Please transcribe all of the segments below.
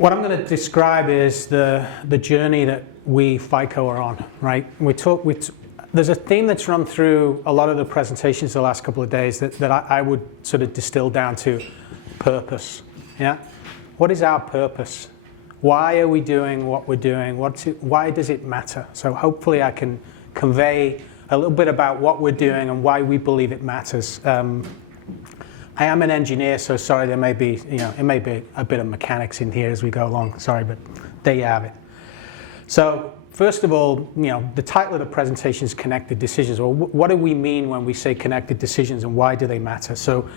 What I'm going to describe is the journey that we FICO are on, right? There's a theme that's run through a lot of the presentations the last couple of days that I would sort of distill down to purpose. Yeah, what is our purpose? Why are we doing what we're doing? Why does it matter? So hopefully I can convey a little bit about what we're doing and why we believe it matters. I am an engineer, so sorry, there may be, it may be a bit of mechanics in here as we go along. Sorry, but there you have it. So first of all, the title of the presentation is Connected Decisions. Well, what do we mean when we say connected decisions, and why do they matter? So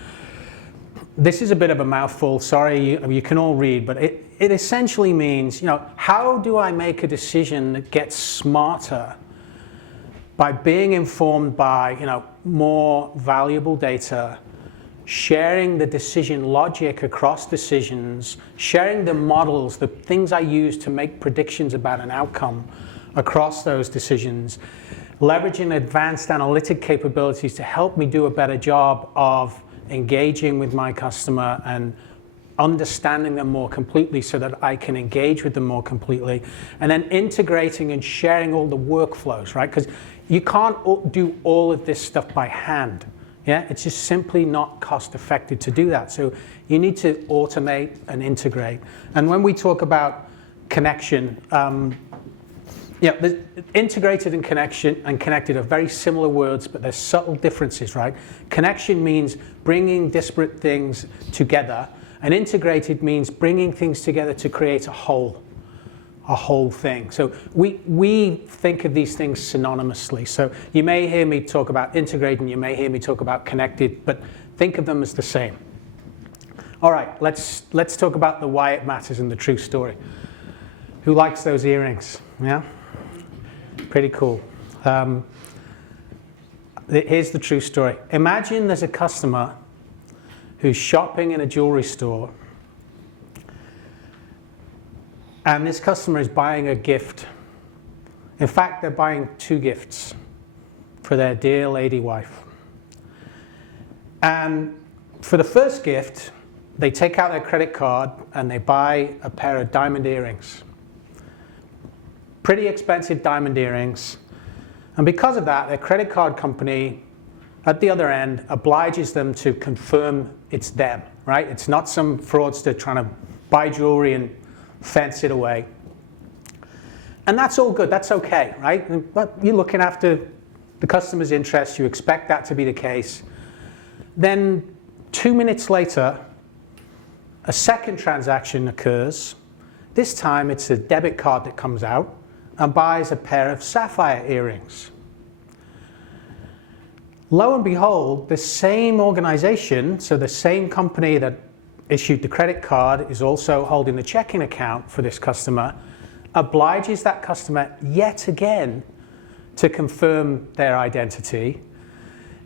this is a bit of a mouthful. Sorry, you can all read, but it essentially means, how do I make a decision that gets smarter by being informed by, more valuable data, sharing the decision logic across decisions, sharing the models, the things I use to make predictions about an outcome across those decisions, leveraging advanced analytic capabilities to help me do a better job of engaging with my customer and understanding them more completely so that I can engage with them more completely, and then integrating and sharing all the workflows, right? Because you can't do all of this stuff by hand. Yeah, it's just simply not cost effective to do that. So you need to automate and integrate. And when we talk about connection, integrated and connection and connected are very similar words, but there's subtle differences, right? Connection means bringing disparate things together, and integrated means bringing things together to create a whole thing. So we think of these things synonymously. So you may hear me talk about integrated and you may hear me talk about connected, but think of them as the same. All right, let's talk about the why it matters and the true story. Who likes those earrings? Yeah, pretty cool. Here's the true story. Imagine there's a customer who's shopping in a jewelry store, and this customer is buying a gift. In fact, they're buying two gifts for their dear lady wife. And for the first gift, they take out their credit card and they buy a pair of diamond earrings. Pretty expensive diamond earrings. And because of that, their credit card company at the other end obliges them to confirm it's them, right? It's not some fraudster trying to buy jewelry and fence it away. And that's all good, that's okay, right? But you're looking after the customer's interests, you expect that to be the case. Then 2 minutes later, a second transaction occurs. This time it's a debit card that comes out and buys a pair of sapphire earrings. Lo and behold, the same organization, so the same company that issued the credit card is also holding the checking account for this customer, obliges that customer yet again to confirm their identity,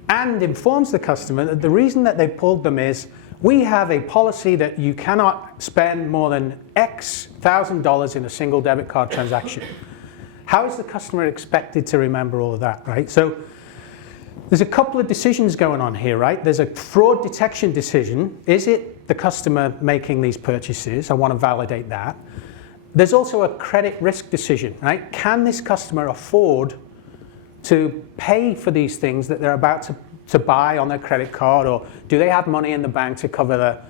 and informs the customer that the reason that they pulled them is, we have a policy that you cannot spend more than X $1,000 in a single debit card transaction. How is the customer expected to remember all of that, right? So there's a couple of decisions going on here, right? There's a fraud detection decision. Is it the customer making these purchases? I want to validate that. There's also a credit risk decision, right? Can this customer afford to pay for these things that they're about to buy on their credit card, or do they have money in the bank to cover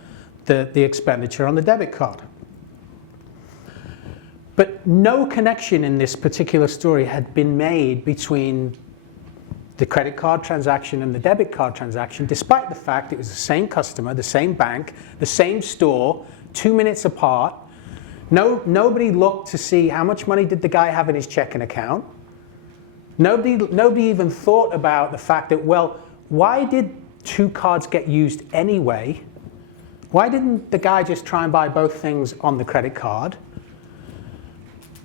the expenditure on the debit card? But no connection in this particular story had been made between the credit card transaction and the debit card transaction, despite the fact it was the same customer, the same bank, the same store, 2 minutes apart. Nobody looked to see how much money did the guy have in his checking account. Nobody even thought about the fact that, well, why did two cards get used anyway? Why didn't the guy just try and buy both things on the credit card?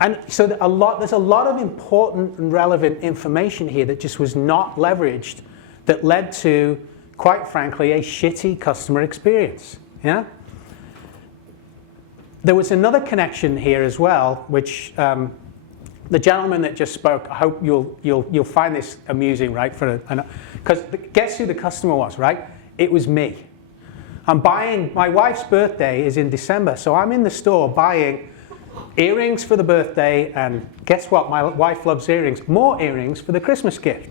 And so there's a lot of important and relevant information here that just was not leveraged, that led to, quite frankly, a shitty customer experience. Yeah? There was another connection here as well, which the gentleman that just spoke, I hope you'll find this amusing, right? Because guess who the customer was, right? It was me. I'm buying, my wife's birthday is in December, so I'm in the store buying earrings for the birthday, and guess what? My wife loves earrings. More earrings for the Christmas gift.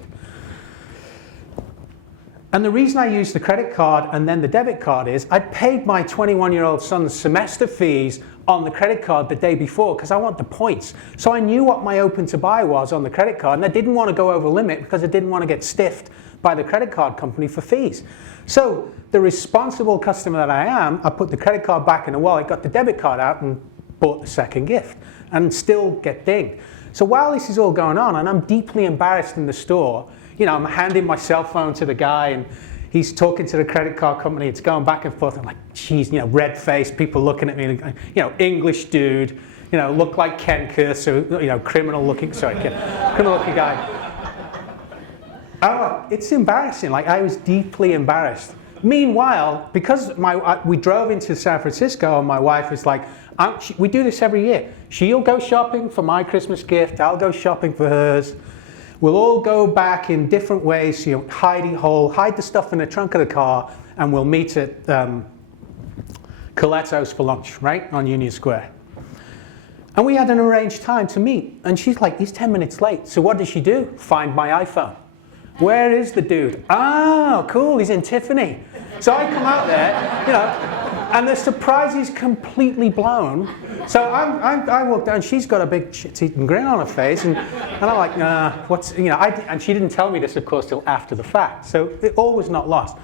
And the reason I used the credit card and then the debit card is I paid my 21-year-old son's semester fees on the credit card the day before because I want the points. So I knew what my open to buy was on the credit card, and I didn't want to go over limit because I didn't want to get stiffed by the credit card company for fees. So the responsible customer that I am, I put the credit card back in the wallet, got the debit card out and bought the second gift and still get dinged. So while this is all going on and I'm deeply embarrassed in the store, you know, I'm handing my cell phone to the guy and he's talking to the credit card company, it's going back and forth. I'm like, geez, you know, red face, people looking at me, you know, English dude, you know, look like Ken Cursor, you know, criminal looking guy. Oh, it's embarrassing, like I was deeply embarrassed. Meanwhile, because we drove into San Francisco and my wife was like, we do this every year. She'll go shopping for my Christmas gift, I'll go shopping for hers. We'll all go back in different ways, you know, hidey hole, hide the stuff in the trunk of the car, and we'll meet at Coletto's for lunch, right, on Union Square. And we had an arranged time to meet, and she's like, he's 10 minutes late. So what does she do? Find my iPhone. Where is the dude? Oh, cool, he's in Tiffany. So I come out there, you know, and the surprise is completely blown. So I walk down, she's got a big shit-eating grin on her face, and I'm like, what's, you know, and she didn't tell me this, of course, till after the fact. So it all was not lost.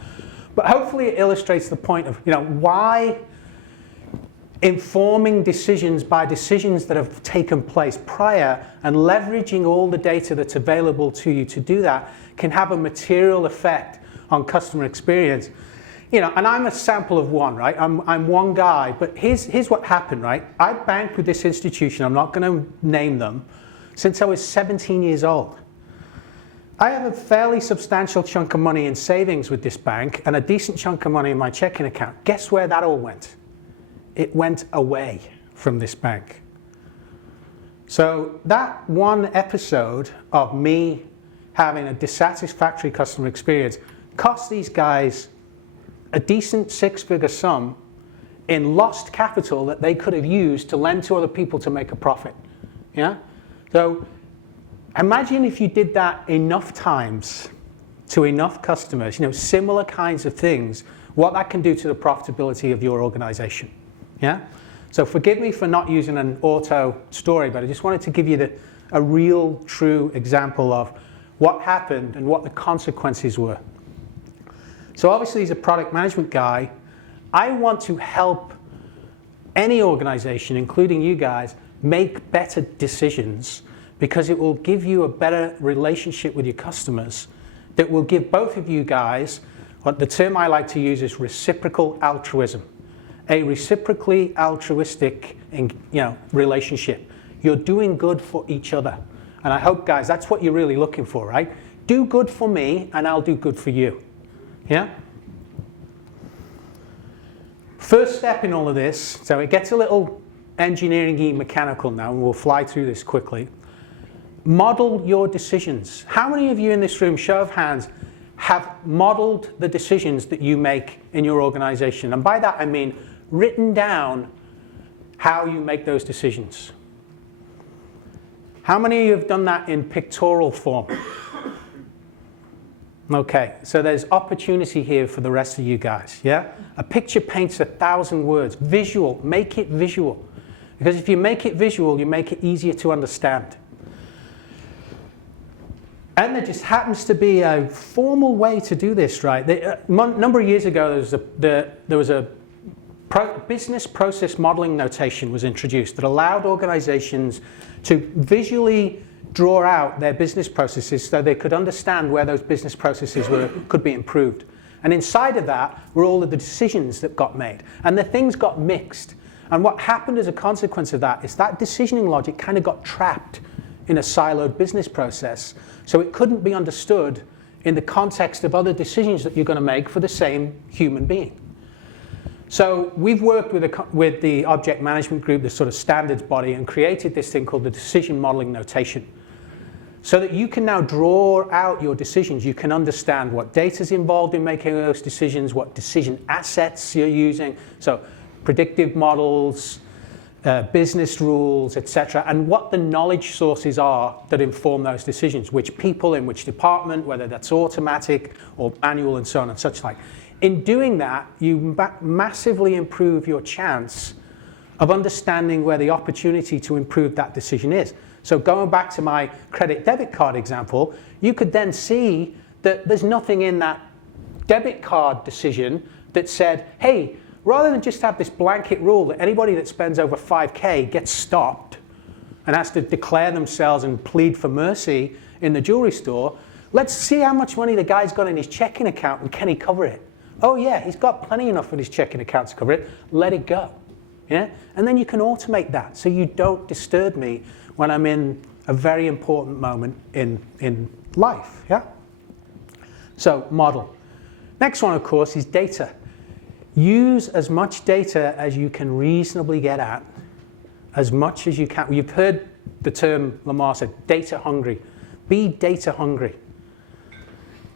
But hopefully it illustrates the point of, you know, why informing decisions by decisions that have taken place prior and leveraging all the data that's available to you to do that can have a material effect on customer experience. You know, and I'm a sample of one, right? I'm one guy, but here's what happened, right? I banked with this institution, I'm not going to name them, since I was 17 years old. I have a fairly substantial chunk of money in savings with this bank and a decent chunk of money in my checking account. Guess where that all went? It went away from this bank. So that one episode of me having a dissatisfactory customer experience cost these guys a decent six-figure sum in lost capital that they could have used to lend to other people to make a profit. Yeah? So imagine if you did that enough times to enough customers, you know, similar kinds of things, what that can do to the profitability of your organization. Yeah? So forgive me for not using an auto story, but I just wanted to give you a real, true example of what happened and what the consequences were. So obviously, as a product management guy, I want to help any organization, including you guys, make better decisions because it will give you a better relationship with your customers that will give both of you guys, what the term I like to use is reciprocal altruism, a reciprocally altruistic, relationship. You're doing good for each other. And I hope, guys, that's what you're really looking for, right? Do good for me and I'll do good for you. Yeah? First step in all of this, so it gets a little engineering-y mechanical now, and we'll fly through this quickly. Model your decisions. How many of you in this room, show of hands, have modeled the decisions that you make in your organization? And by that I mean written down how you make those decisions. How many of you have done that in pictorial form? Okay, so there's opportunity here for the rest of you guys, yeah? A picture paints 1,000 words. Visual, make it visual. Because if you make it visual, you make it easier to understand. And there just happens to be a formal way to do this, right? A number of years ago, there was a business process modeling notation was introduced that allowed organizations to visually draw out their business processes so they could understand where those business processes could be improved. And inside of that were all of the decisions that got made. And the things got mixed. And what happened as a consequence of that is that decisioning logic kind of got trapped in a siloed business process. So it couldn't be understood in the context of other decisions that you're going to make for the same human being. So we've worked with the object management group, the sort of standards body, and created this thing called the decision modeling notation. so that you can now draw out your decisions. You can understand what data is involved in making those decisions, what decision assets you're using, so predictive models, business rules, etc., and what the knowledge sources are that inform those decisions, which people in which department, whether that's automatic or manual and so on and such like. In doing that, you massively improve your chance of understanding where the opportunity to improve that decision is. So going back to my credit debit card example, you could then see that there's nothing in that debit card decision that said, hey, rather than just have this blanket rule that anybody that spends over 5K gets stopped and has to declare themselves and plead for mercy in the jewelry store, let's see how much money the guy's got in his checking account and can he cover it? Oh yeah, he's got plenty enough in his checking account to cover it, let it go. Yeah? And then you can automate that so you don't disturb me when I'm in a very important moment in life. Yeah? So model. Next one, of course, is data. Use as much data as you can reasonably get at, as much as you can. You've heard the term Lamar said, data hungry. Be data hungry.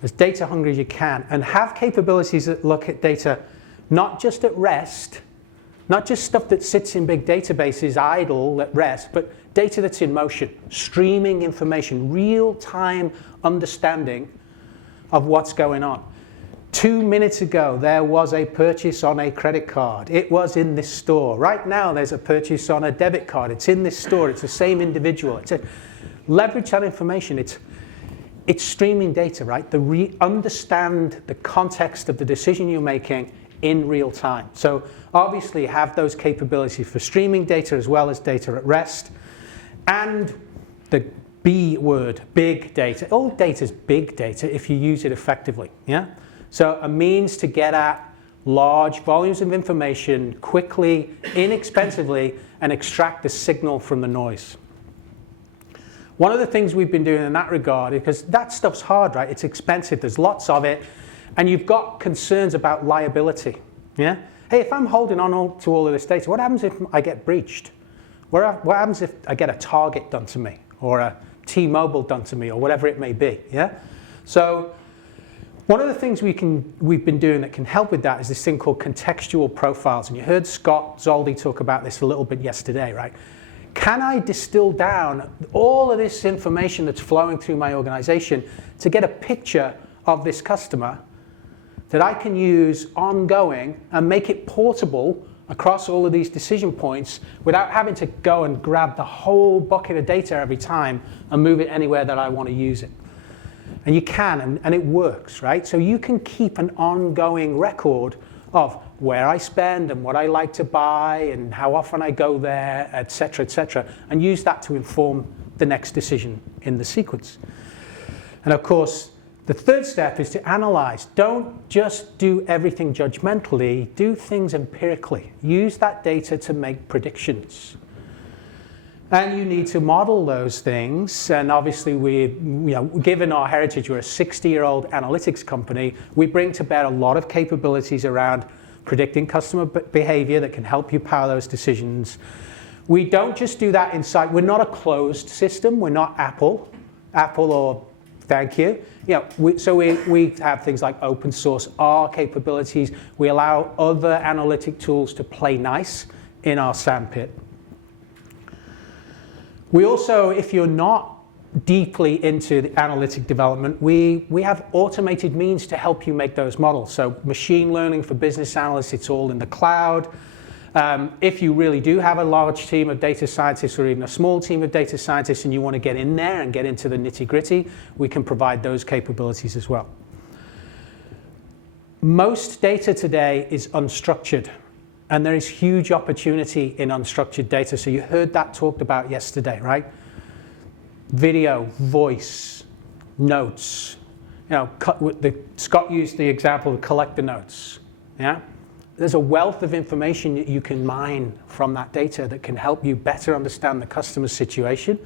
As data hungry as you can, and have capabilities that look at data not just at rest, not just stuff that sits in big databases idle at rest, but data that's in motion, streaming information, real-time understanding of what's going on. 2 minutes ago, there was a purchase on a credit card. It was in this store. Right now, there's a purchase on a debit card. It's in this store. It's the same individual. Leverage that information. It's streaming data, right? Understand the context of the decision you're making in real time. So obviously have those capabilities for streaming data as well as data at rest. And the B word, big data. All data is big data if you use it effectively, yeah? So a means to get at large volumes of information quickly, inexpensively, and extract the signal from the noise. One of the things we've been doing in that regard, because that stuff's hard, right? It's expensive, there's lots of it, and you've got concerns about liability, yeah? Hey, if I'm holding on to all of this data, what happens if I get breached? What happens if I get a Target done to me, or a T-Mobile done to me, or whatever it may be, yeah? So one of the things we've been doing that can help with that is this thing called contextual profiles, and you heard Scott Zoldi talk about this a little bit yesterday, right? Can I distill down all of this information that's flowing through my organization to get a picture of this customer that I can use ongoing and make it portable across all of these decision points without having to go and grab the whole bucket of data every time and move it anywhere that I want to use it? And you can, and it works, right? So you can keep an ongoing record of where I spend and what I like to buy and how often I go there, et cetera, and use that to inform the next decision in the sequence. And of course, the third step is to analyze. Don't just do everything judgmentally, do things empirically. Use that data to make predictions. And you need to model those things, and obviously given our heritage, we're a 60-year-old analytics company, we bring to bear a lot of capabilities around predicting customer behavior that can help you power those decisions. We don't just do that inside, we're not a closed system, we're not Apple or thank you. We have things like open source R capabilities, we allow other analytic tools to play nice in our sandpit. We also, if you're not deeply into the analytic development, we have automated means to help you make those models. So machine learning for business analysts, it's all in the cloud. If you really do have a large team of data scientists or even a small team of data scientists and you want to get in there and get into the nitty-gritty, we can provide those capabilities as well. Most data today is unstructured. And there is huge opportunity in unstructured data. So you heard that talked about yesterday, right? Video, voice, notes. Scott used the example of collector notes. Yeah? There's a wealth of information that you can mine from that data that can help you better understand the customer's situation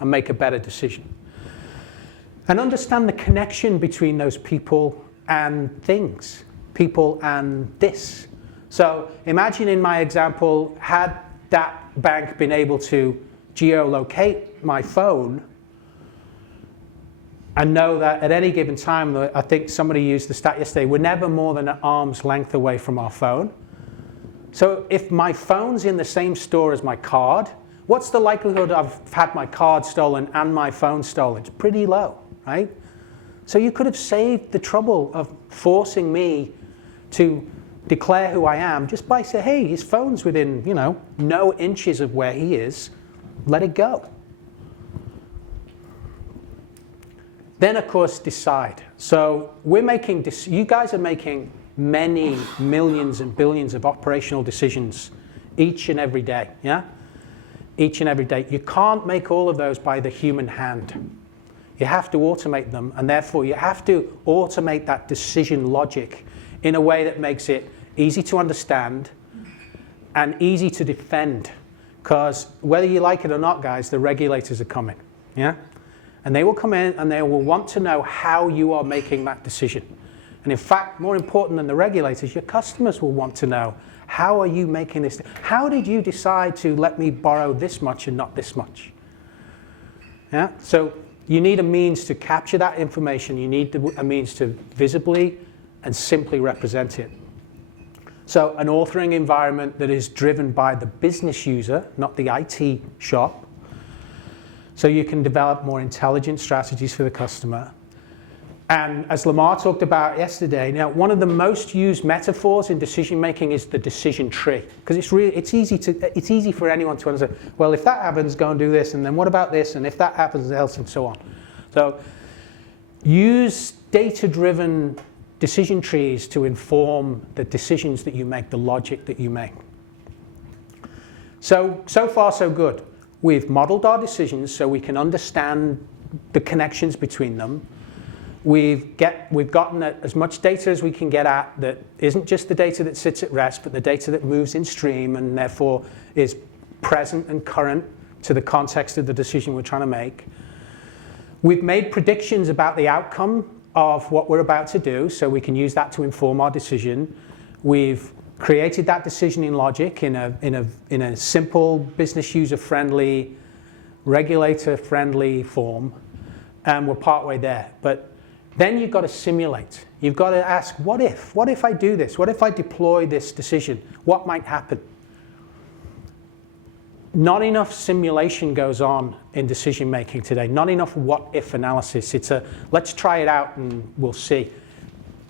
and make a better decision. And understand the connection between those people and things, people and this. So imagine in my example, had that bank been able to geolocate my phone, and know that at any given time, I think somebody used the stat yesterday, we're never more than an arm's length away from our phone. So if my phone's in the same store as my card, what's the likelihood I've had my card stolen and my phone stolen? It's pretty low, right? So you could have saved the trouble of forcing me to declare who I am just by saying, hey, his phone's within, no inches of where he is, let it go. Then, of course, decide. So you guys are making many millions and billions of operational decisions each and every day, yeah? Each and every day. You can't make all of those by the human hand. You have to automate them, and therefore you have to automate that decision logic in a way that makes it easy to understand and easy to defend. Because whether you like it or not, guys, the regulators are coming, yeah? And they will come in and they will want to know how you are making that decision. And in fact, more important than the regulators, your customers will want to know, how are you making this? How did you decide to let me borrow this much and not this much? Yeah? So you need a means to capture that information. You need a means to visibly and simply represent it. So an authoring environment that is driven by the business user, not the IT shop. So you can develop more intelligent strategies for the customer. And as Lamar talked about yesterday, now one of the most used metaphors in decision making is the decision tree, because it's easy for anyone to understand. Well, if that happens, go and do this, and then what about this, and if that happens, else, and so on. So use data-driven decision trees to inform the decisions that you make, the logic that you make. So far so good. We've modeled our decisions so we can understand the connections between them. We've gotten at as much data as we can get at that isn't just the data that sits at rest, but the data that moves in stream and therefore is present and current to the context of the decision we're trying to make. We've made predictions about the outcome of what we're about to do, so we can use that to inform our decision. We've created that decisioning logic in a simple, business user-friendly, regulator-friendly form, and we're partway there. But then you've got to simulate. You've got to ask, what if? What if I do this? What if I deploy this decision? What might happen? Not enough simulation goes on in decision making today. Not enough what-if analysis. It's a, let's try it out and we'll see.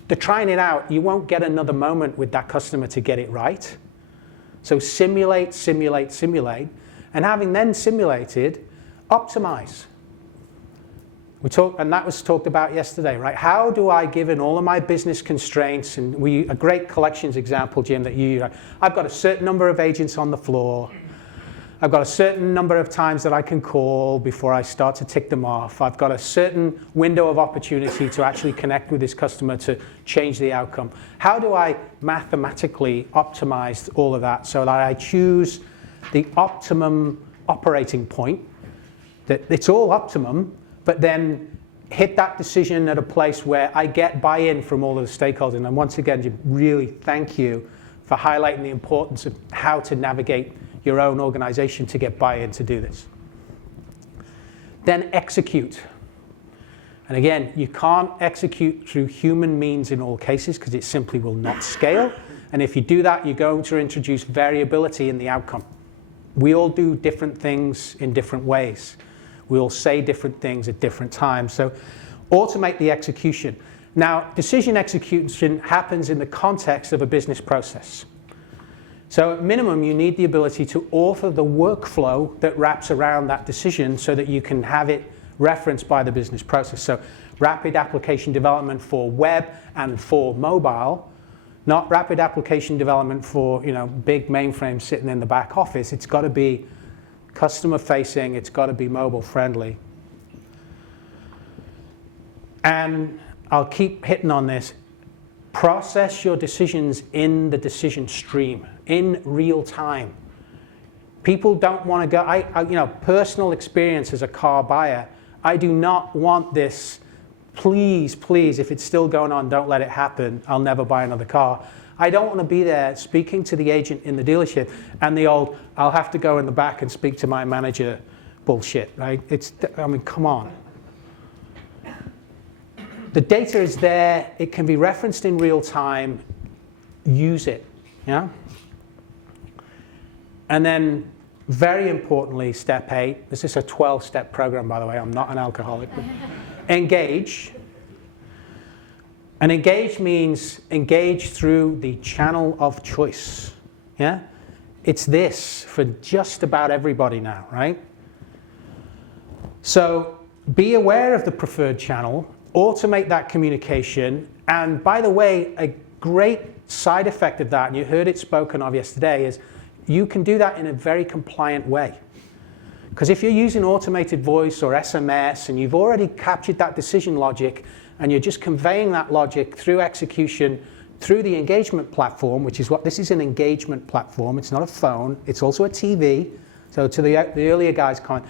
The trying it out, you won't get another moment with that customer to get it right. So simulate, simulate, simulate. And having then simulated, optimize. And that was talked about yesterday, right? How do I, given all of my business constraints, and a great collections example, Jim, that I've got a certain number of agents on the floor. I've got a certain number of times that I can call before I start to tick them off. I've got a certain window of opportunity to actually connect with this customer to change the outcome. How do I mathematically optimize all of that so that I choose the optimum operating point, that it's all optimum, but then hit that decision at a place where I get buy-in from all of the stakeholders. And once again, Jim, really thank you for highlighting the importance of how to navigate your own organization to get buy-in to do this. Then execute. And again, you can't execute through human means in all cases because it simply will not scale. And if you do that, you're going to introduce variability in the outcome. We all do different things in different ways. We all say different things at different times. So automate the execution. Now, decision execution happens in the context of a business process. So at minimum, you need the ability to author the workflow that wraps around that decision so that you can have it referenced by the business process. So rapid application development for web and for mobile, not rapid application development for big mainframes sitting in the back office. It's got to be customer facing, it's got to be mobile friendly. And I'll keep hitting on this. Process your decisions in the decision stream, in real time. People don't want to go, personal experience as a car buyer, I do not want this, please, if it's still going on, don't let it happen, I'll never buy another car. I don't want to be there speaking to the agent in the dealership and the old, I'll have to go in the back and speak to my manager bullshit, right? Come on. The data is there. It can be referenced in real time. Use it. Yeah. And then, very importantly, step 8. This is a 12-step program, by the way. I'm not an alcoholic. Engage. And engage means engage through the channel of choice. Yeah? It's this for just about everybody now, right? So be aware of the preferred channel, automate that communication, and by the way, a great side effect of that, and you heard it spoken of yesterday, is you can do that in a very compliant way. Because if you're using automated voice or SMS and you've already captured that decision logic and you're just conveying that logic through execution through the engagement platform, which is what this is, an engagement platform. It's not a phone. It's also a TV. So to the earlier guys' comment,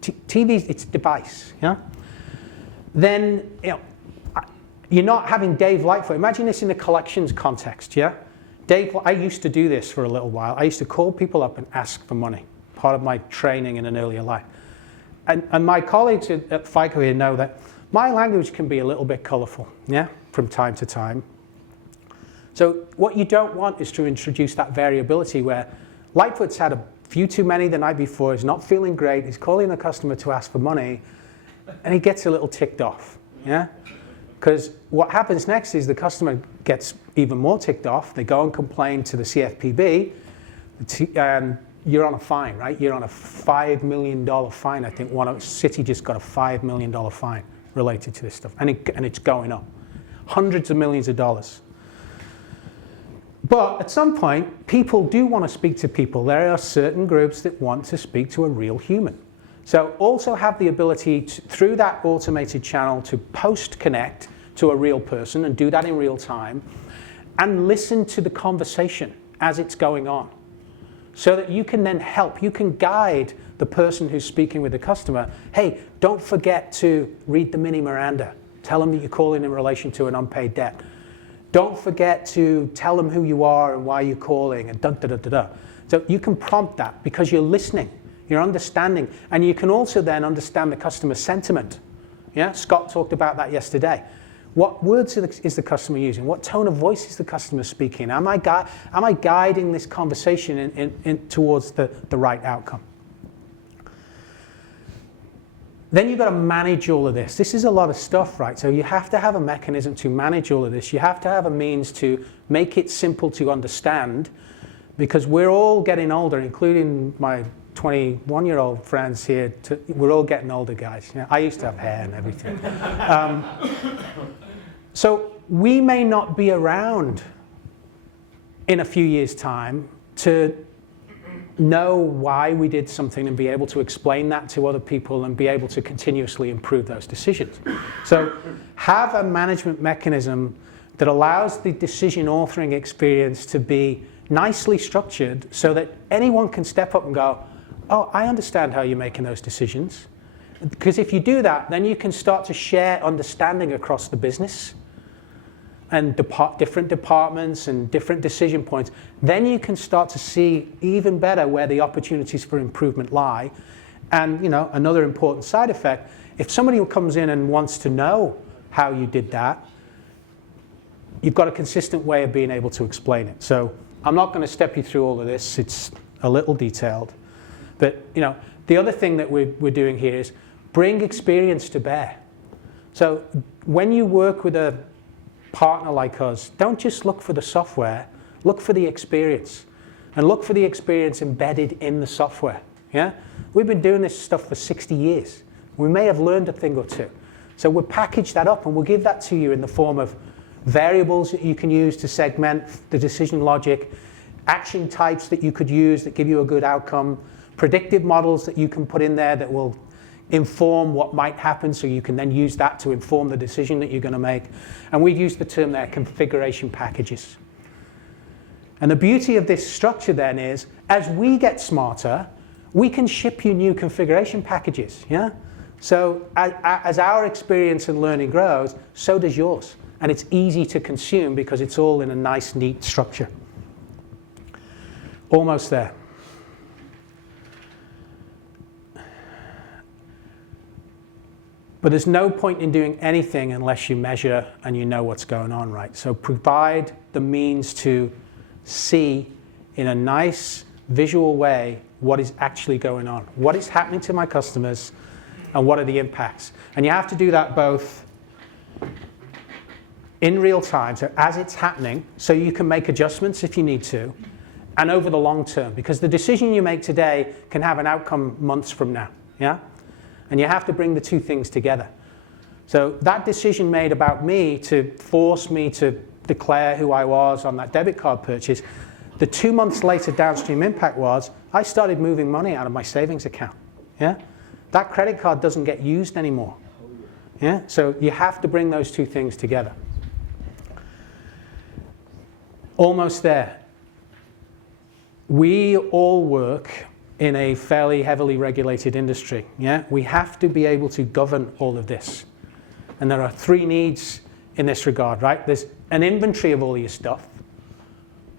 TV, it's a device. Yeah. Then you're not having Dave Lightfoot. Imagine this in a collections context. Yeah. Dave, I used to do this for a little while. I used to call people up and ask for money. Part of my training in an earlier life. And my colleagues at FICO here know that my language can be a little bit colorful. Yeah. From time to time. So what you don't want is to introduce that variability where Lightfoot's had a few too many the night before, he's not feeling great, he's calling the customer to ask for money, and he gets a little ticked off, yeah? Because what happens next is the customer gets even more ticked off, they go and complain to the CFPB, and you're on a fine, right? You're on a $5 million fine. I think one city just got a $5 million fine related to this stuff, and it's going up. Hundreds of millions of dollars. But at some point, people do want to speak to people. There are certain groups that want to speak to a real human. So also have the ability to, through that automated channel, to post-connect to a real person and do that in real time and listen to the conversation as it's going on so that you can then help. You can guide the person who's speaking with the customer. Hey, don't forget to read the mini Miranda. Tell them that you're calling in relation to an unpaid debt. Don't forget to tell them who you are and why you're calling and da-da-da-da-da. So you can prompt that because you're listening, you're understanding, and you can also then understand the customer sentiment. Yeah, Scott talked about that yesterday. What words is the customer using? What tone of voice is the customer speaking? Am I guiding this conversation in towards the right outcome? Then you've got to manage all of this. This is a lot of stuff, right? So you have to have a mechanism to manage all of this. You have to have a means to make it simple to understand because we're all getting older, including my 21-year-old friends here. We're all getting older, guys. You know, I used to have hair and everything. So we may not be around in a few years' time to know why we did something and be able to explain that to other people and be able to continuously improve those decisions. So have a management mechanism that allows the decision authoring experience to be nicely structured so that anyone can step up and go, oh, I understand how you're making those decisions. Because if you do that, then you can start to share understanding across the business and different departments and different decision points. Then you can start to see even better where the opportunities for improvement lie. And another important side effect, if somebody comes in and wants to know how you did that, you've got a consistent way of being able to explain it. So I'm not going to step you through all of this. It's a little detailed. But the other thing that we're doing here is bring experience to bear. So when you work with a partner like us, don't just look for the software, look for the experience. And look for the experience embedded in the software. Yeah? We've been doing this stuff for 60 years. We may have learned a thing or two. So we'll package that up and we'll give that to you in the form of variables that you can use to segment the decision logic, action types that you could use that give you a good outcome, predictive models that you can put in there that will inform what might happen so you can then use that to inform the decision that you're going to make. And we've used the term there, configuration packages. And the beauty of this structure then is, as we get smarter, we can ship you new configuration packages. Yeah? So as our experience and learning grows, so does yours. And it's easy to consume because it's all in a nice, neat structure. Almost there. But there's no point in doing anything unless you measure and you know what's going on, right? So provide the means to see in a nice visual way what is actually going on, what is happening to my customers, and what are the impacts. And you have to do that both in real time, so as it's happening, so you can make adjustments if you need to, and over the long term, because the decision you make today can have an outcome months from now, yeah? And you have to bring the two things together. So that decision made about me to force me to declare who I was on that debit card purchase, the 2 months later downstream impact was I started moving money out of my savings account, yeah? That credit card doesn't get used anymore, yeah? So you have to bring those two things together. Almost there. We all work in a fairly heavily regulated industry, yeah? We have to be able to govern all of this. And there are 3 needs in this regard, right? There's an inventory of all your stuff.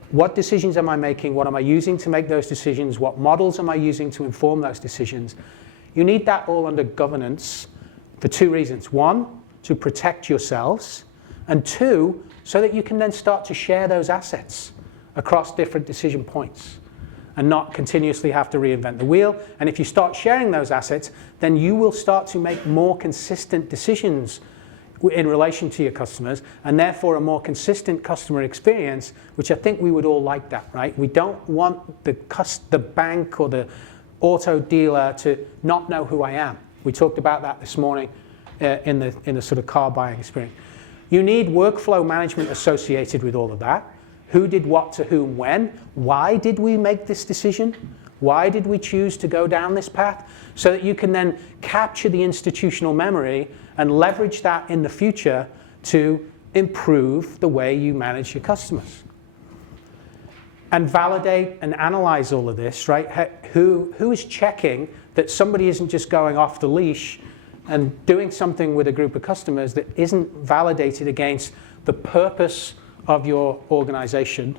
What decisions am I making? What am I using to make those decisions? What models am I using to inform those decisions? You need that all under governance for 2 reasons. 1, to protect yourselves, and 2, so that you can then start to share those assets across different decision points and not continuously have to reinvent the wheel. And if you start sharing those assets, then you will start to make more consistent decisions in relation to your customers, and therefore a more consistent customer experience, which I think we would all like that, right? We don't want the bank or the auto dealer to not know who I am. We talked about that this morning in the sort of car buying experience. You need workflow management associated with all of that. Who did what to whom when? Why did we make this decision? Why did we choose to go down this path? So that you can then capture the institutional memory and leverage that in the future to improve the way you manage your customers. And validate and analyze all of this, right? Who is checking that somebody isn't just going off the leash and doing something with a group of customers that isn't validated against the purpose of your organization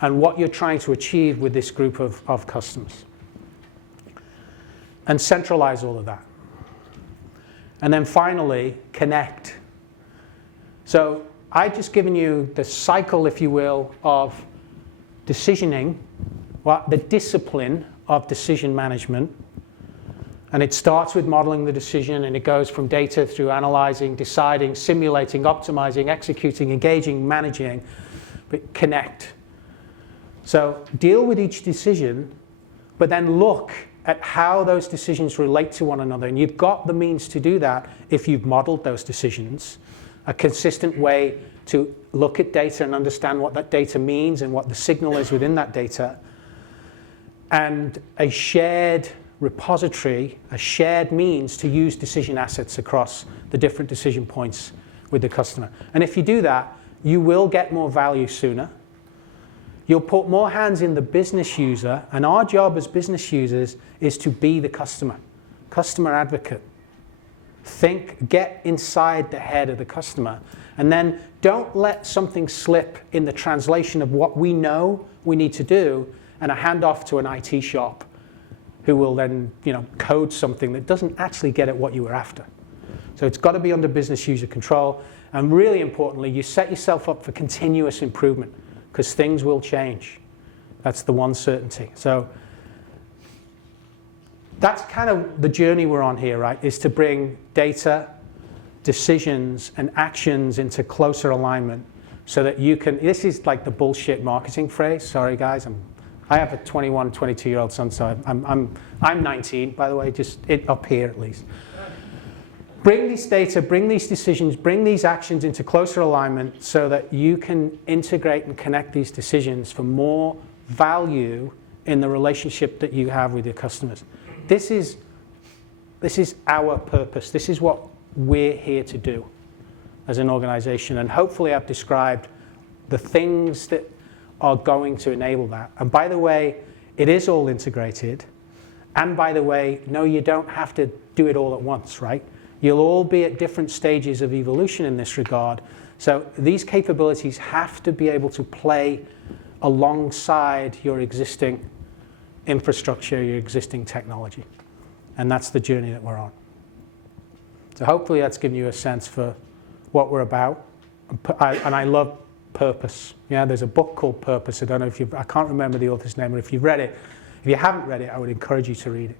and what you're trying to achieve with this group of customers. And centralize all of that. And then finally, connect. So I've just given you the cycle, if you will, of decisioning, the discipline of decision management. And it starts with modeling the decision, and it goes from data through analyzing, deciding, simulating, optimizing, executing, engaging, managing, but connect. So deal with each decision, but then look at how those decisions relate to one another. And you've got the means to do that if you've modeled those decisions, a consistent way to look at data and understand what that data means and what the signal is within that data, and a shared repository, a shared means to use decision assets across the different decision points with the customer. And if you do that, you will get more value sooner. You'll put more hands in the business user, and our job as business users is to be the customer advocate. Get inside the head of the customer, and then don't let something slip in the translation of what we know we need to do and a handoff to an IT shop who will then code something that doesn't actually get at what you were after. So it's got to be under business user control, and really importantly, you set yourself up for continuous improvement, because things will change. That's the one certainty. So that's kind of the journey we're on here, right? Is to bring data, decisions, and actions into closer alignment so that you can, this is like the bullshit marketing phrase. Sorry guys, I have a 21, 22-year-old son, so I'm 19, by the way, just up here at least. Bring these data, bring these decisions, bring these actions into closer alignment so that you can integrate and connect these decisions for more value in the relationship that you have with your customers. This is our purpose. This is what we're here to do as an organization. And hopefully I've described the things that are going to enable that. And by the way, it is all integrated. And by the way, no, you don't have to do it all at once, right? You'll all be at different stages of evolution in this regard. So these capabilities have to be able to play alongside your existing infrastructure, your existing technology. And that's the journey that we're on. So hopefully that's given you a sense for what we're about. And I love purpose. Yeah, there's a book called Purpose. I don't know if I can't remember the author's name, but if you've read it, if you haven't read it, I would encourage you to read it.